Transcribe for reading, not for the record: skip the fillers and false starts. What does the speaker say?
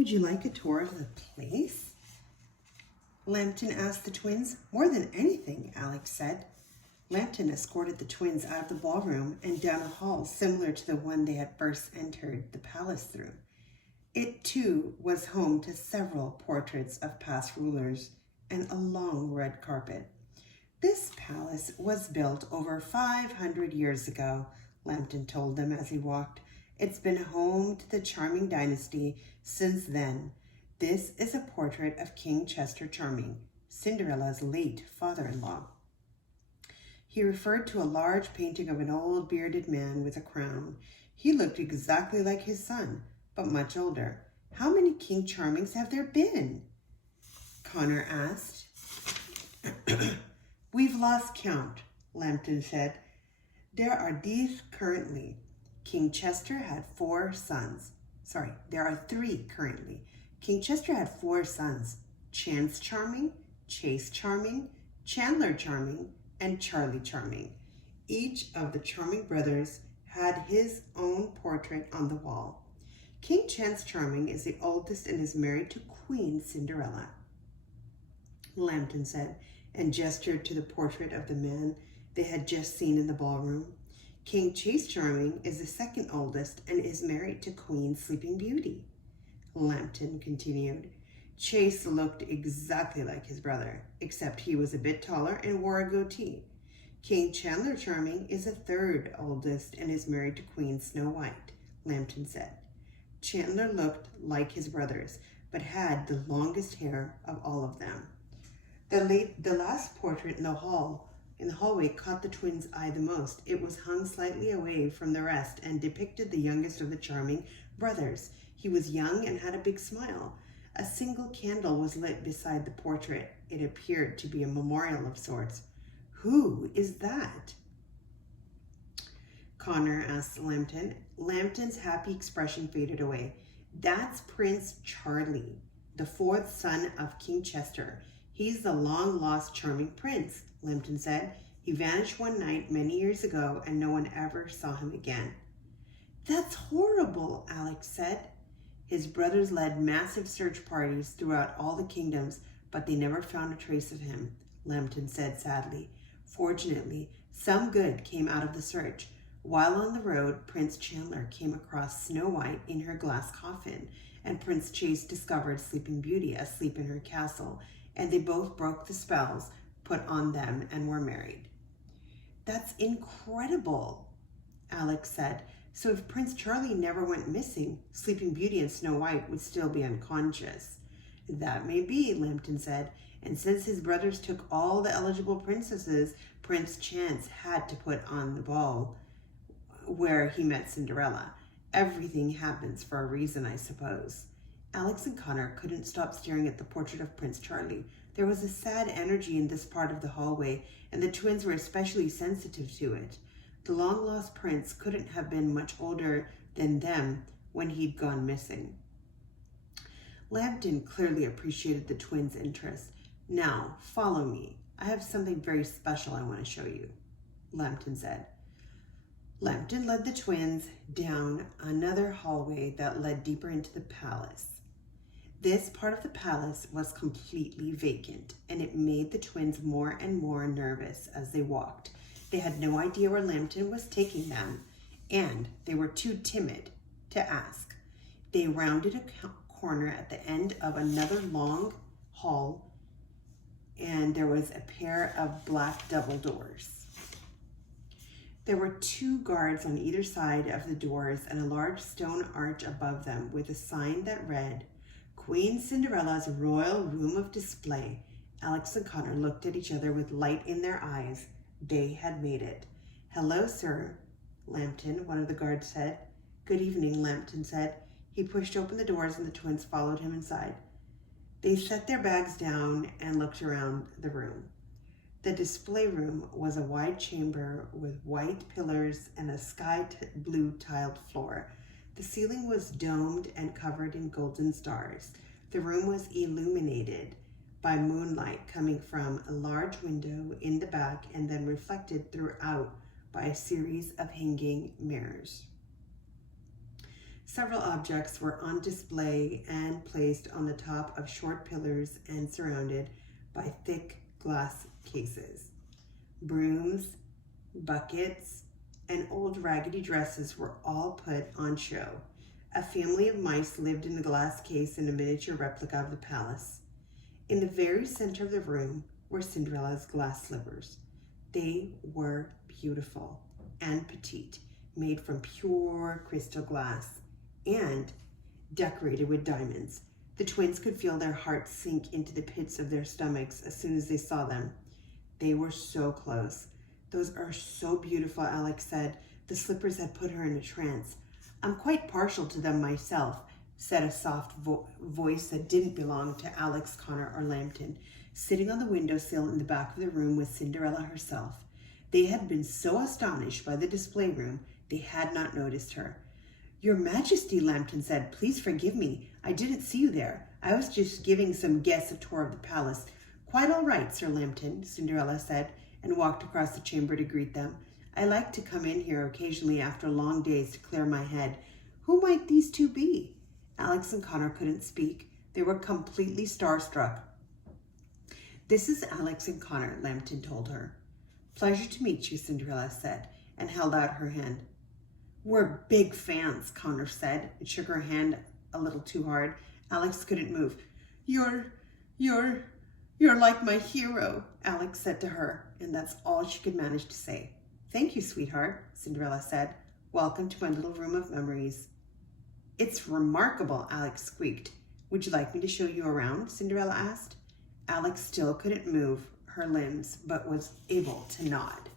Would you like a tour of the place? Lambton asked the twins. More than anything, Alex said. Lambton escorted the twins out of the ballroom and down a hall similar to the one they had first entered the palace through. It, too, was home to several portraits of past rulers and a long red carpet. This palace was built over 500 years ago, Lambton told them as he walked. It's been home to the Charming dynasty since then. This is a portrait of King Chester Charming, Cinderella's late father-in-law. He referred to a large painting of an old bearded man with a crown. He looked exactly like his son, but much older. How many King Charmings have there been? Connor asked. We've lost count, Lambton said. There are these currently. King Chester had 4 sons. There are 3 currently. King Chester had 4 sons, Chance Charming, Chase Charming, Chandler Charming, and Charlie Charming. Each of the Charming brothers had his own portrait on the wall. King Chance Charming is the oldest and is married to Queen Cinderella, Lambton said, and gestured to the portrait of the man they had just seen in the ballroom. King Chase Charming is the second oldest and is married to Queen Sleeping Beauty, Lambton continued. Chase looked exactly like his brother, except he was a bit taller and wore a goatee. King Chandler Charming is the third oldest and is married to Queen Snow White, Lambton said. Chandler looked like his brothers, but had the longest hair of all of them. The last portrait in the hallway caught the twins' eye the most. It was hung slightly away from the rest and depicted the youngest of the Charming brothers. He was young and had a big smile. A single candle was lit beside the portrait. It appeared to be a memorial of sorts. Who is that? Connor asked Lambton. Lambton's happy expression faded away. That's Prince Charlie, the 4th son of King Chester. He's the long-lost Charming prince, Lambton said. He vanished one night many years ago, and no one ever saw him again. That's horrible, Alex said. His brothers led massive search parties throughout all the kingdoms, but they never found a trace of him, Lambton said sadly. Fortunately, some good came out of the search. While on the road, Prince Chandler came across Snow White in her glass coffin, and Prince Chase discovered Sleeping Beauty asleep in her castle, and they both broke the spells put on them and were married. That's incredible, Alex said. So if Prince Charlie never went missing, Sleeping Beauty and Snow White would still be unconscious. That may be, Lambton said, and since his brothers took all the eligible princesses, Prince Chance had to put on the ball where he met Cinderella. Everything happens for a reason, I suppose. Alex and Connor couldn't stop staring at the portrait of Prince Charlie. There was a sad energy in this part of the hallway, and the twins were especially sensitive to it. The long-lost prince couldn't have been much older than them when he'd gone missing. Lambton clearly appreciated the twins' interest. Now, follow me. I have something very special I want to show you, Lambton said. Lambton led the twins down another hallway that led deeper into the palace. This part of the palace was completely vacant, and it made the twins more and more nervous as they walked. They had no idea where Lambton was taking them, and they were too timid to ask. They rounded a corner at the end of another long hall, and there was a pair of black double doors. There were 2 guards on either side of the doors and a large stone arch above them with a sign that read, Queen Cinderella's Royal Room of Display. Alex and Connor looked at each other with light in their eyes. They had made it. Hello, sir, Lambton, one of the guards said. Good evening, Lambton said. He pushed open the doors and the twins followed him inside. They set their bags down and looked around the room. The display room was a wide chamber with white pillars and a sky blue tiled floor. The ceiling was domed and covered in golden stars. The room was illuminated by moonlight coming from a large window in the back and then reflected throughout by a series of hanging mirrors. Several objects were on display and placed on the top of short pillars and surrounded by thick glass cases. Brooms, buckets, and old raggedy dresses were all put on show. A family of mice lived in the glass case in a miniature replica of the palace. In the very center of the room were Cinderella's glass slippers. They were beautiful and petite, made from pure crystal glass and decorated with diamonds. The twins could feel their hearts sink into the pits of their stomachs as soon as they saw them. They were so close. "Those are so beautiful," Alex said. The slippers had put her in a trance. "I'm quite partial to them myself," said a soft voice that didn't belong to Alex, Connor, or Lambton. Sitting on the windowsill in the back of the room was Cinderella herself. They had been so astonished by the display room, they had not noticed her. "Your Majesty," Lambton said, "please forgive me. I didn't see you there. I was just giving some guests a tour of the palace." "Quite all right, Sir Lambton," Cinderella said, and walked across the chamber to greet them. "I like to come in here occasionally after long days to clear my head. Who might these two be?" Alex and Connor couldn't speak. They were completely starstruck. "This is Alex and Connor," Lambton told her. "Pleasure to meet you," Cinderella said, and held out her hand. "We're big fans," Connor said, and shook her hand a little too hard. Alex couldn't move. You're like my hero," Alex said to her, and that's all she could manage to say. "Thank you, sweetheart," Cinderella said. "Welcome to my little room of memories." "It's remarkable," Alex squeaked. "Would you like me to show you around?" Cinderella asked. Alex still couldn't move her limbs, but was able to nod.